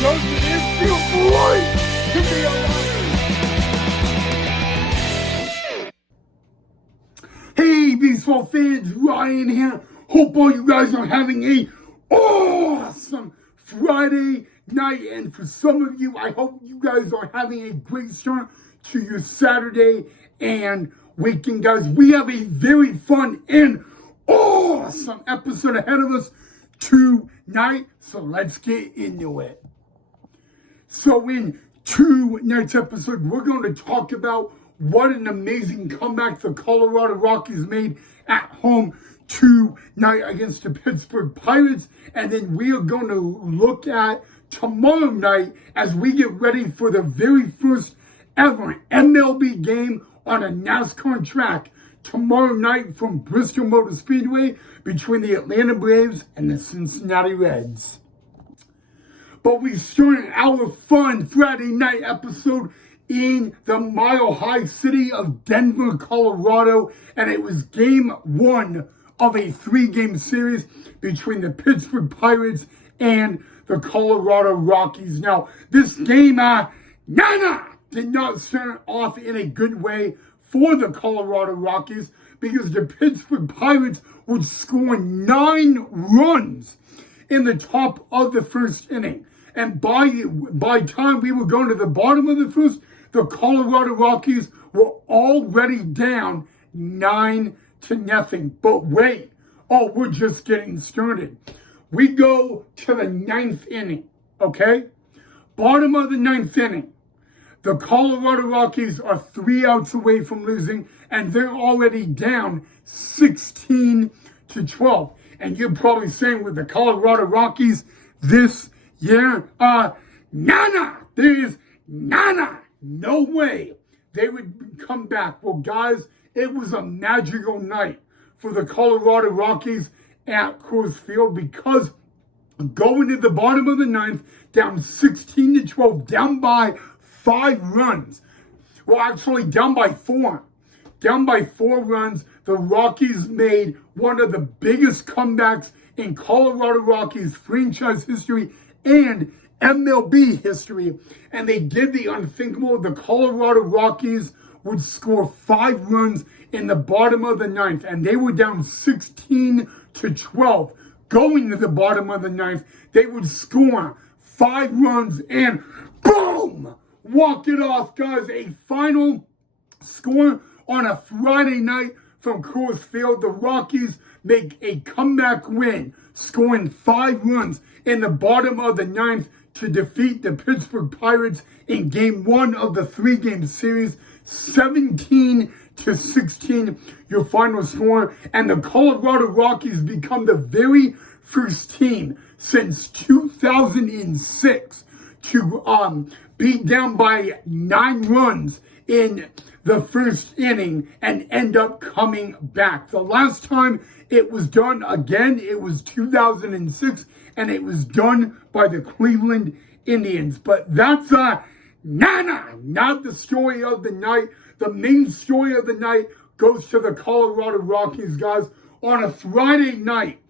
Doesn't it feel great to be alive? Hey, baseball fans, Ryan here. Hope all you guys are having a awesome Friday night. And for some of you, I hope you guys are having a great start to your Saturday and weekend, guys. We have a very fun and awesome episode ahead of us tonight. So let's get into it. So in tonight's episode, we're going to talk about what an amazing comeback the Colorado Rockies made at home tonight against the Pittsburgh Pirates. And then we are going to look at tomorrow night as we get ready for the very first ever MLB game on a NASCAR track tomorrow night from Bristol Motor Speedway between the Atlanta Braves and the Cincinnati Reds. But we started our fun Friday night episode in the Mile High city of Denver, Colorado, and it was game one of a 3-game series between the Pittsburgh Pirates and the Colorado Rockies. Now, this game, did not start off in a good way for the Colorado Rockies because the Pittsburgh Pirates would score 9 runs in the top of the first inning. And by time we were going to the bottom of the first, the Colorado Rockies were already down 9-0. But wait, we're just getting started. We go to the 9th inning, okay? Bottom of the 9th inning. The Colorado Rockies are 3 outs away from losing, and they're already down 16-12. And you're probably saying with the Colorado Rockies this year, there is no way they would come back. Well, guys, it was a magical night for the Colorado Rockies at Coors Field because going to the bottom of the 9th, down 16-12, down by 5 runs. Well, actually, down by 4. Down by 4 runs, the Rockies made one of the biggest comebacks in Colorado Rockies franchise history and MLB history. And they did the unthinkable. The Colorado Rockies would score 5 runs in the bottom of the 9th. And they were down 16-12. Going to the bottom of the 9th, they would score 5 runs and boom! Walk it off, guys. A final score on a Friday night from Coors Field. The Rockies make a comeback win, scoring 5 runs in the bottom of the 9th to defeat the Pittsburgh Pirates in game 1 of the 3-game series, 17-16, your final score. And the Colorado Rockies become the very first team since 2006 to be down by 9 runs in the first inning and end up coming back. The last time it was done, again, it was 2006, and it was done by the Cleveland Indians. But that's not the story of the night. The main story of the night goes to the Colorado Rockies, guys. On a Friday night,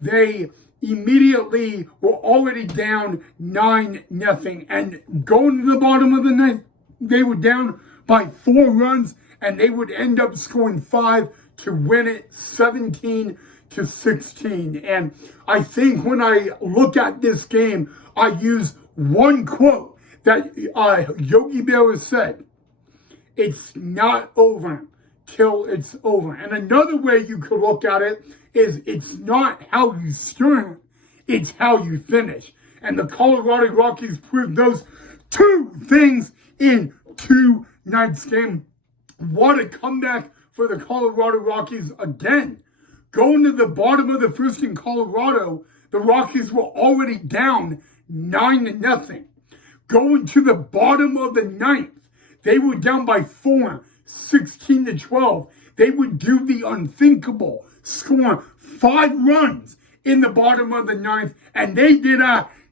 they immediately were already down 9-0. And going to the bottom of the 9th, they were down by 4 runs, and they would end up scoring 5 to win it 17-16. And I think when I look at this game, I use one quote that Yogi Berra said: "It's not over till it's over." And another way you could look at it is it's not how you start, it's how you finish. And the Colorado Rockies proved those 2 things in tonight's game. What a comeback for the Colorado Rockies again. Going to the bottom of the first in Colorado, the Rockies were already down 9-0. Going to the bottom of the 9th, they were down by 4, 16-12. They would do the unthinkable, score 5 runs in the bottom of the 9th, and they did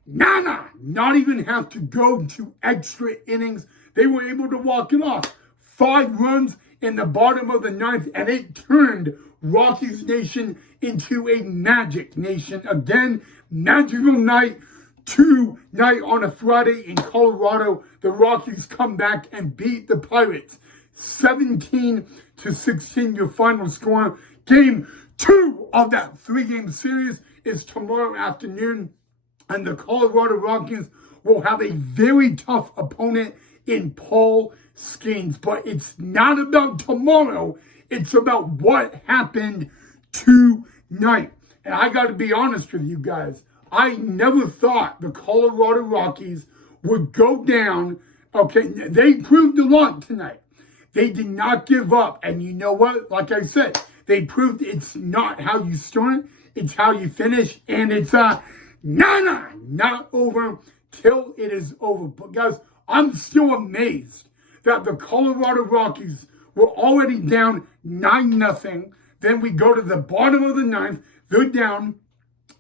not even have to go to extra innings. They were able to walk it off. 5 runs in the bottom of the 9th, and it turned Rockies Nation into a Magic Nation. Again, magical night Tonight on a Friday in Colorado, the Rockies come back and beat the Pirates 17-16, your final score. Game 2 of that 3-game series is tomorrow afternoon, and the Colorado Rockies will have a very tough opponent in Paul Skenes. But it's not about tomorrow, it's about what happened tonight. And I got to be honest with you guys, I never thought the Colorado Rockies would go down. Okay, they proved a lot tonight. They did not give up. And you know what? Like I said, they proved it's not how you start, it's how you finish. And it's not over till it is over. But guys, I'm still amazed that the Colorado Rockies were already down 9-0. Then we go to the bottom of the ninth. They're down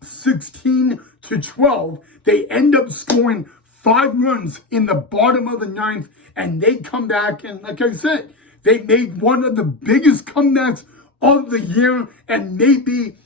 16-12. They end up scoring 5 runs in the bottom of the ninth, and they come back. And like I said, they made one of the biggest comebacks of the year and maybe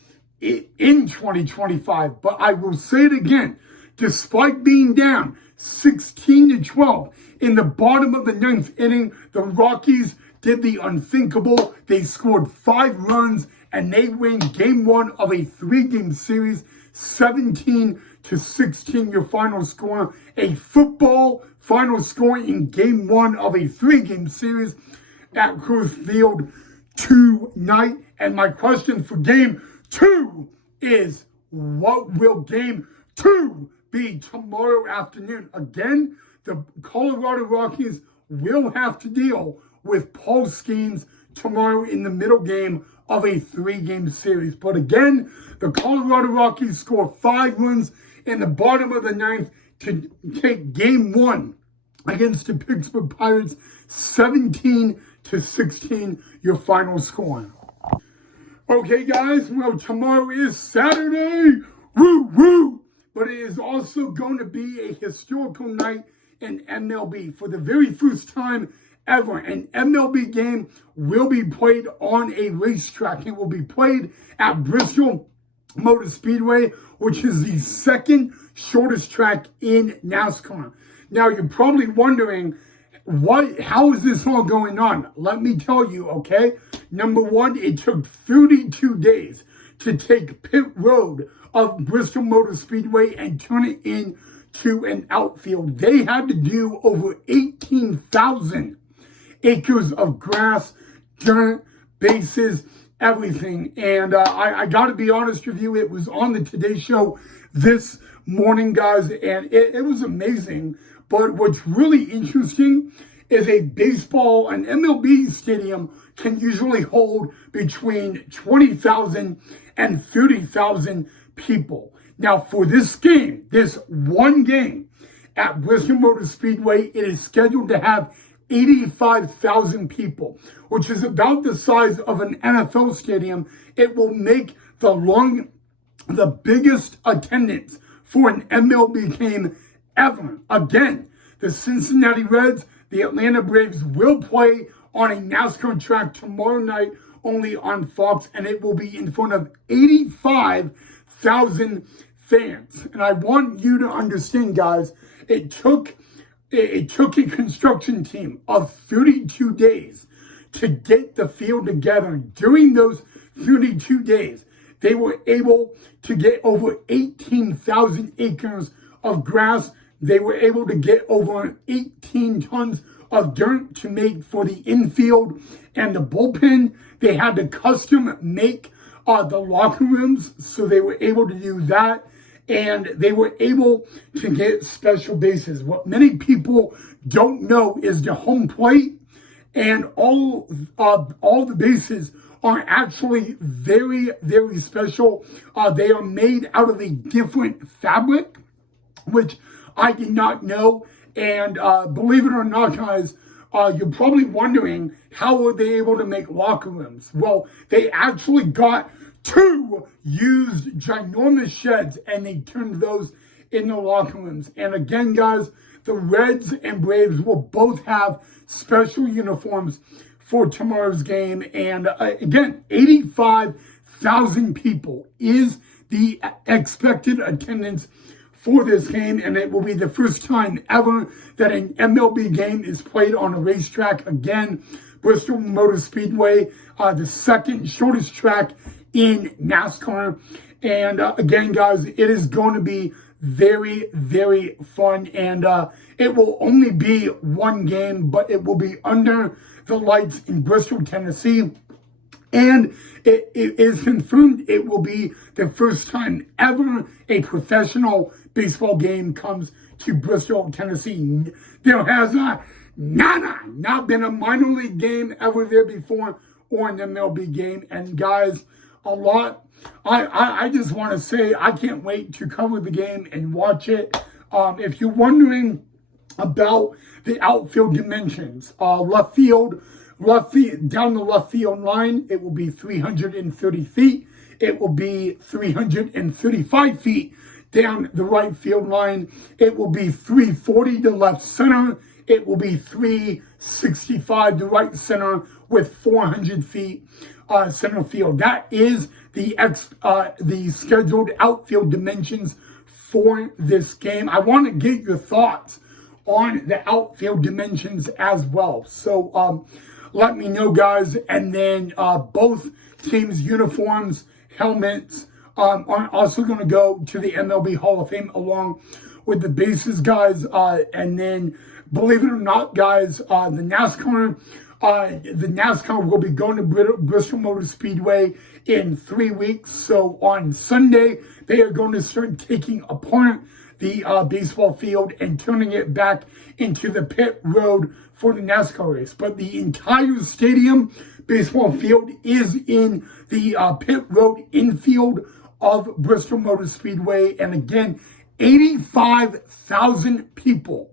in 2025. But I will say it again, despite being down 16-12 in the bottom of the ninth inning, the Rockies did the unthinkable. They scored 5 runs and they win game 1 of a 3-game series, 17-16, your final score. A football final score in game 1 of a 3-game series at Coors Field tonight. And my question for game 2 is, what will game 2 be tomorrow afternoon? Again, the Colorado Rockies will have to deal with Paul Skenes tomorrow in the middle game of a 3-game series. But again, the Colorado Rockies score 5 runs in the bottom of the ninth to take game 1 against the Pittsburgh Pirates, 17-16, your final score. Okay, guys, well, tomorrow is Saturday. Woo, woo! But it is also going to be a historical night in MLB. For the very first time ever, an MLB game will be played on a racetrack. It will be played at Bristol Motor Speedway, which is the second shortest track in NASCAR. Now, you're probably wondering, how is this all going on? Let me tell you, okay? Number one, it took 32 days to take pit road of Bristol Motor Speedway and turn it into an outfield. They had to do over 18,000 acres of grass, dirt, bases, everything. And I got to be honest with you, it was on the Today Show this morning, guys, and it was amazing. But what's really interesting is an MLB stadium can usually hold between 20,000 and 30,000 people. Now, for this game, this one game at Bristol Motor Speedway, it is scheduled to have 85,000 people, which is about the size of an NFL stadium. It will make the biggest attendance for an MLB game ever. Again, the Cincinnati Reds, the Atlanta Braves will play on a NASCAR track tomorrow night, only on Fox, and it will be in front of 85,000 fans. And I want you to understand, guys, it took a construction team of 32 days to get the field together. During those 32 days, they were able to get over 18,000 acres of grass. They were able to get over 18 tons of dirt to make for the infield and the bullpen. They had to custom make the locker rooms, so they were able to do that. And they were able to get special bases. What many people don't know is the home plate and all the bases are actually very, very special. They are made out of a different fabric, which I did not know. And believe it or not, guys, you're probably wondering, how were they able to make locker rooms? Well, they actually got 2 used ginormous sheds and they turned those into locker rooms. And again, guys, the Reds and Braves will both have special uniforms for tomorrow's game. And again, 85,000 people is the expected attendance for this game, and it will be the first time ever that an MLB game is played on a racetrack again. Bristol Motor Speedway, the second shortest track in NASCAR. And again, guys, it is going to be very, very fun. And it will only be one game, but it will be under the lights in Bristol, Tennessee. And it is confirmed it will be the first time ever a professional baseball game comes to Bristol, Tennessee. There has not been a minor league game ever there before, or an MLB game. And guys, I just want to say I can't wait to cover the game and watch it. If you're wondering about the outfield dimensions, left field, down the left field line, it will be 330 feet. It will be 335 feet down the right field line. It will be 340 to left center. It will be 365 to right center with 400 feet center field. That is the scheduled outfield dimensions for this game. I want to get your thoughts on the outfield dimensions as well. So let me know, guys. And then both teams' uniforms, helmets are also going to go to the MLB Hall of Fame along with the bases, guys. And then, believe it or not, guys, the NASCAR will be going to Bristol Motor Speedway in 3 weeks. So on Sunday, they are going to start taking apart the baseball field and turning it back into the pit road for the NASCAR race. But the entire stadium baseball field is in the pit road infield of Bristol Motor Speedway. And again, 85,000 people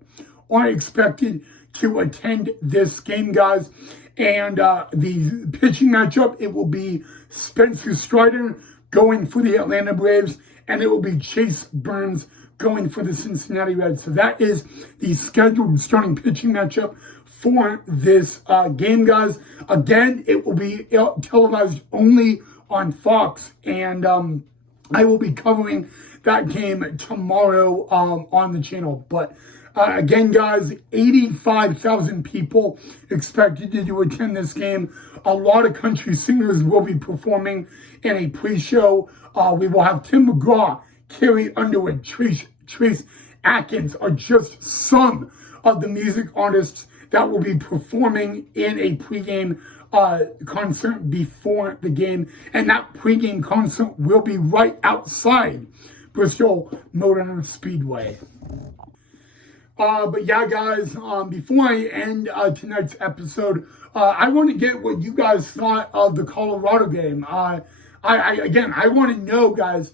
are expected to attend this game, guys. And the pitching matchup, it will be Spencer Strider going for the Atlanta Braves, and it will be Chase Burns going for the Cincinnati Reds. So that is the scheduled starting pitching matchup for this game, guys. Again, it will be televised only on Fox, and I will be covering that game tomorrow on the channel. But again, guys, 85,000 people expected to attend this game. A lot of country singers will be performing in a pre-show. We will have Tim McGraw, Carrie Underwood, Trace Atkins are just some of the music artists that will be performing in a pregame concert before the game. And that pregame concert will be right outside Bristol Motor Speedway. But yeah, guys, before I end tonight's episode, I want to get what you guys thought of the Colorado game. I want to know, guys.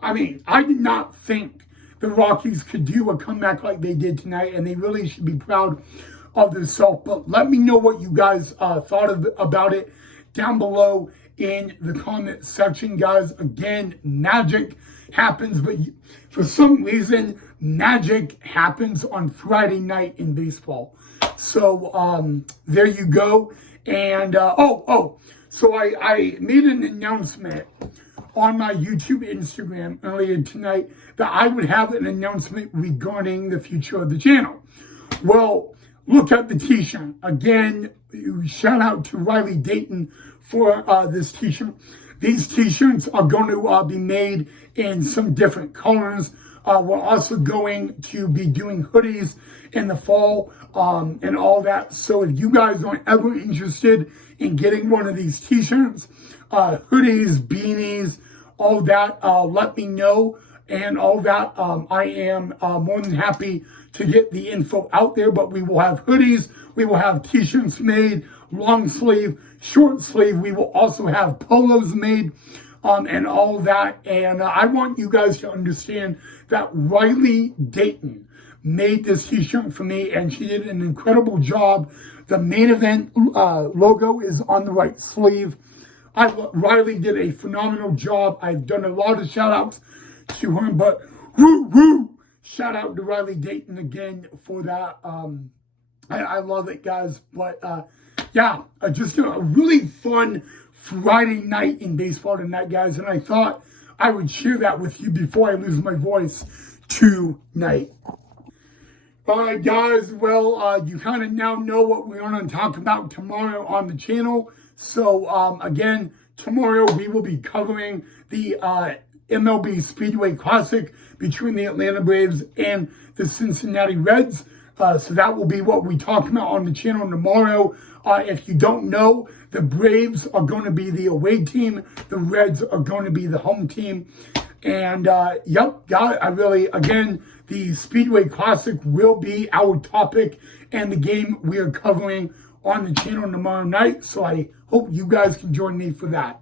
I mean, I did not think the Rockies could do a comeback like they did tonight, and they really should be proud of themselves. But let me know what you guys thought about it down below in the comment section, guys. Again, magic happens, but for some reason, magic happens on Friday night in baseball. So there you go. And so I made an announcement on my YouTube, Instagram earlier tonight that I would have an announcement regarding the future of the channel. Well, look at the t-shirt. Again, shout out to Riley Dayton for this t-shirt. These t-shirts are going to be made in some different colors. We're also going to be doing hoodies in the fall and all that. So if you guys are ever interested in getting one of these t-shirts, hoodies, beanies, all that, let me know. And all that, I am more than happy to get the info out there. But we will have hoodies, we will have t-shirts made, long sleeve, short sleeve. We will also have polos made and all that. And I want you guys to understand that Riley Dayton made this t-shirt for me, and she did an incredible job. The main event logo is on the right sleeve. Riley did a phenomenal job. I've done a lot of shout outs to her, but shout out to Riley Dayton again for that. I love it, guys. But yeah, just a really fun Friday night in baseball tonight, guys. And I thought I would share that with you before I lose my voice tonight. All right, guys. Well, you kind of now know what we're going to talk about tomorrow on the channel. So, again, tomorrow we will be covering the MLB Speedway Classic between the Atlanta Braves and the Cincinnati Reds. So that will be what we talk about on the channel tomorrow. If you don't know, the Braves are going to be the away team. The Reds are going to be the home team. And, yep, guys, again, the Speedway Classic will be our topic and the game we are covering on the channel tomorrow night. So I hope you guys can join me for that.